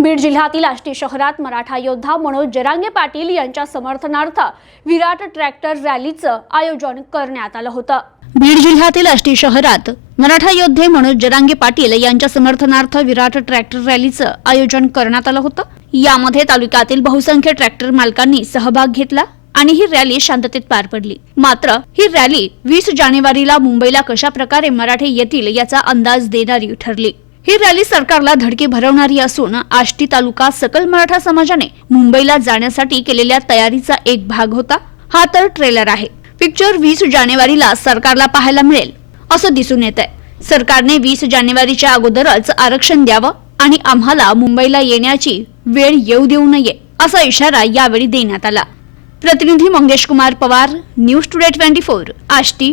बीड जिल्ह्यातील आष्टी शहरात मराठा योद्धा मनोज जरांगे पाटील यांच्या समर्थनार्थ विराट ट्रॅक्टर रॅलीचं आयोजन करण्यात आलं होतं. बीड जिल्ह्यातील आष्टी शहरात मराठा योद्धे मनोज जरांगे पाटील यांच्या समर्थनार्थ विराट ट्रॅक्टर रॅलीचं आयोजन करण्यात आलं होतं. यामध्ये तालुक्यातील बहुसंख्य ट्रॅक्टर मालकांनी सहभाग घेतला आणि ही रॅली शांततेत पार पडली. मात्र ही रॅली वीस जानेवारीला मुंबईला कशा प्रकारे मराठे येतील याचा अंदाज देणारी ठरली. ही रॅली सरकारला धडकी भरवणारी असून आष्टी तालुका सकल मराठा समाजाने मुंबईला जाण्यासाठी केलेल्या तयारीचा एक भाग होता. हा तर ट्रेलर आहे. पिक्चर वीस जानेवारीला सरकारला पाहायला मिळेल असं दिसून येत आहे सरकारने वीस जानेवारीच्या अगोदरच आरक्षण द्यावं आणि आम्हाला मुंबईला येण्याची वेळ येऊ देऊ नये असा इशारा यावेळी देण्यात आला. प्रतिनिधी Mangesh Kumar Pawar news today twenty four Ashti.